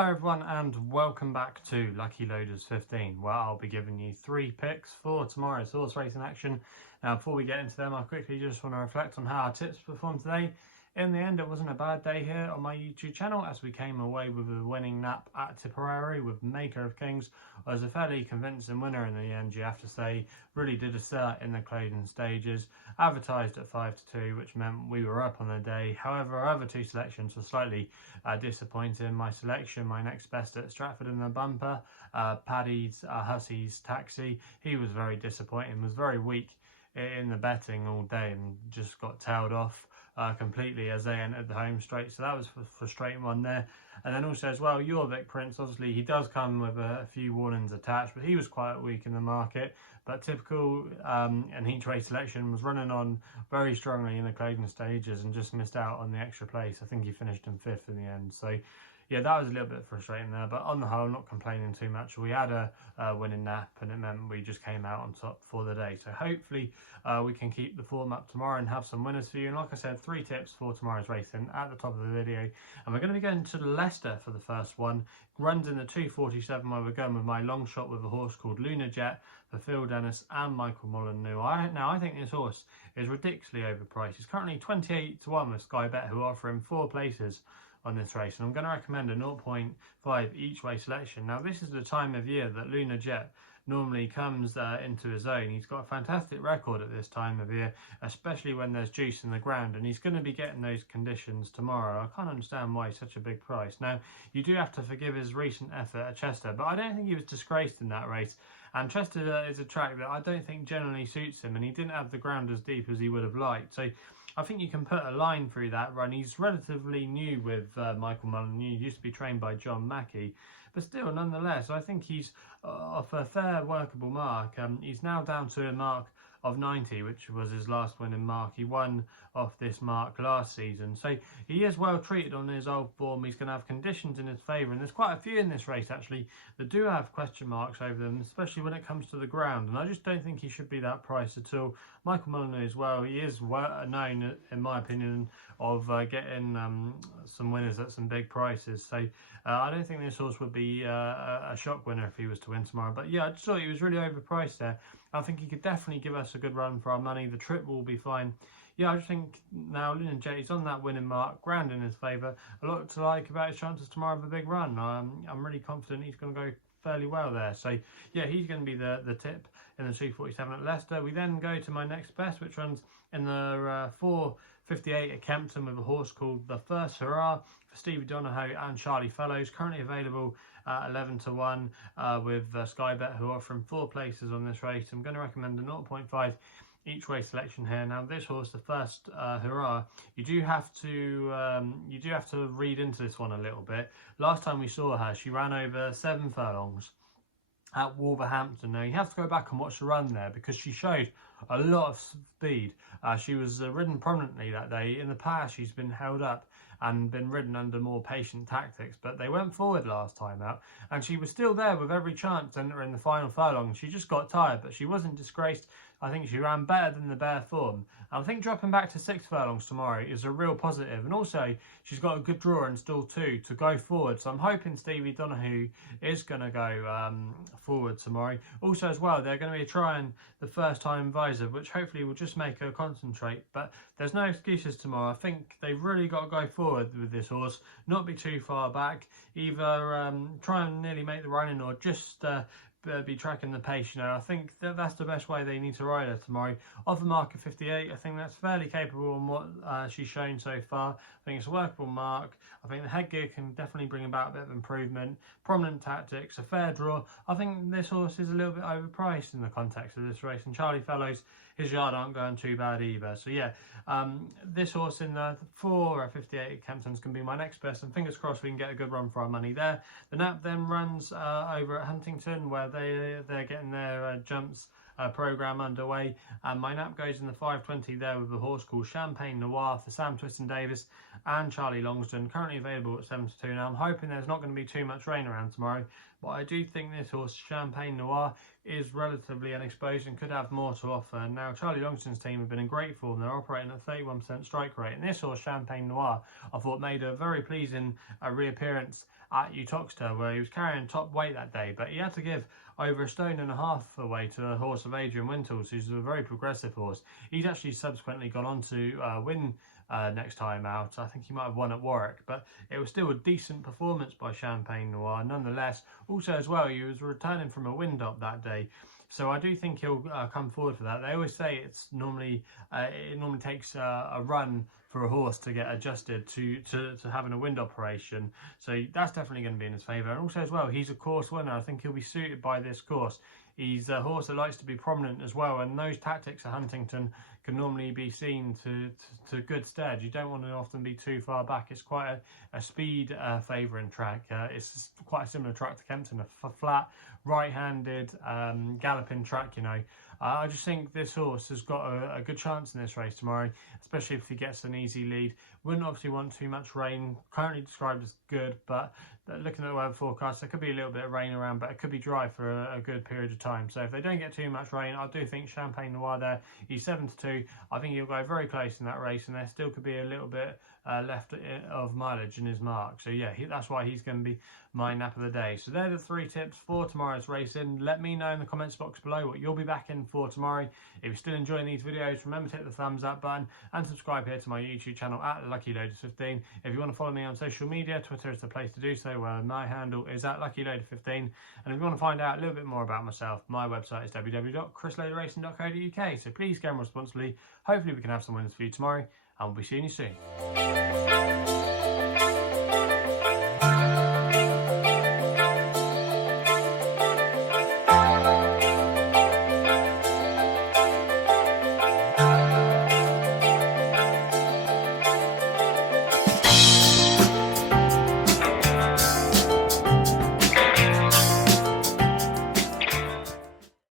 Hello everyone and welcome back to Lucky Loaders 15, where I'll be giving you 3 picks for tomorrow's horse racing action. Now before we get into them, I quickly just want to reflect on how our tips performed today. In the end, it wasn't a bad day here on my YouTube channel as we came away with a winning nap at Tipperary with Maker of Kings. I was a fairly convincing winner in the end, you have to say. Really did a start in the closing stages, advertised at 5-2, which meant we were up on the day. However, our other 2 selections were slightly disappointing. My selection, my next best at Stratford in the bumper, Paddy's Hussey's Taxi, he was very disappointing, was very weak in the betting all day and just got tailed off completely as they entered the home straight, so that was a frustrating one there. And then also as well, Jorvik Prince, obviously he does come with a few warnings attached, but he was quite weak in the market, but typical. And heat race selection was running on very strongly in the closing stages and just missed out on the extra place. I think he finished in 5th in the end, so yeah, that was a little bit frustrating there, but on the whole, not complaining too much. We had a winning nap and it meant we just came out on top for the day. So hopefully we can keep the form up tomorrow and have some winners for you. And like I said, 3 tips for tomorrow's racing at the top of the video. And we're going to be going to Leicester for the first one. Runs in the 2:47 where we're going with my long shot with a horse called Lunar for Phil Dennis and Michael Noir. Now I think this horse is ridiculously overpriced. He's currently 28-1 with SkyBet, who offer him 4 places on this race, and I'm going to recommend a 0.5 each way selection. Now this is the time of year that Lunar normally comes into his own. He's got a fantastic record at this time of year, especially when there's juice in the ground, and he's going to be getting those conditions tomorrow. I can't understand why he's such a big price. Now you do have to forgive his recent effort at Chester, but I don't think he was disgraced in that race, and Chester is a track that I don't think generally suits him, and he didn't have the ground as deep as he would have liked. So I think you can put a line through that run. He's relatively new with Michael Mullen. He used to be trained by John Mackey, but still, nonetheless, I think he's off a fair workable mark. He's now down to a mark of 90, which was his last winning mark. He won off this mark last season, so he is well treated on his old form. He's going to have conditions in his favour, and there's quite a few in this race actually that do have question marks over them, especially when it comes to the ground, and I just don't think he should be that price at all. Michael Mullen as well, he is well known, in my opinion, of getting some winners at some big prices, so I don't think this horse would be a shock winner if he was to win tomorrow. But yeah, I just thought he was really overpriced there. I think he could definitely give us a good run for our money. The trip will be fine. Yeah, I just think now Lunar is on that winning mark, ground in his favour. A lot to like about his chances tomorrow of a big run. I'm really confident he's going to go fairly well there. So yeah, he's going to be the tip in the 2:47 at Leicester. We then go to my next best, which runs in the 4:58 at Kempton with a horse called The First Hurrah for Stevie Donohoe and Charlie Fellows, currently available at 11-1 with SkyBet, who offer him 4 places on this race. I'm going to recommend a 0.5 each way selection here. Now this horse, The First Hurrah, you do have to read into this one a little bit. Last time we saw her, she ran over 7 furlongs at Wolverhampton. Now you have to go back and watch the run there because she showed a lot of speed. She was ridden prominently that day. In the past she's been held up and been ridden under more patient tactics, but they went forward last time out and she was still there with every chance entering the final furlong. She just got tired, but she wasn't disgraced. I think she ran better than the bare form. I think dropping back to 6 furlongs tomorrow is a real positive, and also she's got a good draw in stall 2 to go forward, so I'm hoping Stevie Donohoe is going to go forward tomorrow. Also as well, they're going to be trying the first time visor, which hopefully will just make her concentrate, but there's no excuses tomorrow. I think they've really got to go forward with this horse, not be too far back, either try and nearly make the running or just be tracking the pace. You know, I think that's the best way they need to ride her tomorrow. Off the mark of 58, I think that's fairly capable on what she's shown so far. I think it's a workable mark. I think the headgear can definitely bring about a bit of improvement. Prominent tactics, a fair draw. I think this horse is a little bit overpriced in the context of this race, and Charlie Fellows, his yard aren't going too bad either. So yeah, this horse in the 4:58 at Kempton's can be my next best, and fingers crossed we can get a good run for our money there. The nap then runs over at Huntingdon, where they're getting their jumps programme underway, and my nap goes in the 5:20 there with a horse called Champagne Noir for Sam Twiston-Davis and Charlie Longston, currently available at 7-2. Now I'm hoping there's not going to be too much rain around tomorrow, but I do think this horse Champagne Noir is relatively unexposed and could have more to offer. Now Charlie Longston's team have been in great form. They're operating at 31% strike rate, and this horse Champagne Noir I thought made a very pleasing reappearance at Uttoxeter, where he was carrying top weight that day, but he had to give over 1.5 stone away to a horse of Adrian Wintles, who's a very progressive horse. He's actually subsequently gone on to win next time out. I think he might have won at Warwick, but it was still a decent performance by Champagne Noir nonetheless. Also as well, he was returning from a wind-up that day, so I do think he'll come forward for that. They always say it's normally it normally takes a run for a horse to get adjusted to having a wind operation, so that's definitely going to be in his favour. And also as well, he's a course winner. I think he'll be suited by this course. He's a horse that likes to be prominent as well, and those tactics at Huntington can normally be seen to good stead. You don't want to often be too far back. It's quite a speed favouring track. It's quite a similar track to Kempton, a flat, right-handed, galloping track, you know. I just think this horse has got a good chance in this race tomorrow, especially if he gets an easy lead. Wouldn't obviously want too much rain. Currently described as good, but looking at the weather forecast, there could be a little bit of rain around, but it could be dry for a good period of time. So if they don't get too much rain, I do think Champagne Noir there, he's 7-2. I think he'll go very close in that race, and there still could be a little bit left of mileage in his mark. So yeah, that's why he's going to be my nap of the day. So they're the 3 tips for tomorrow's racing. Let me know in the comments box below what you'll be back in for tomorrow. If you're still enjoying these videos, remember to hit the thumbs up button and subscribe here to my YouTube channel at LuckyLoaders15. If you want to follow me on social media, Twitter is the place to do so, where my handle is at LuckyLoader15. And if you want to find out a little bit more about myself, my website is www.chrisloaderracing.co.uk. So please game responsibly. Hopefully we can have some winners for you tomorrow, and we'll be seeing you soon.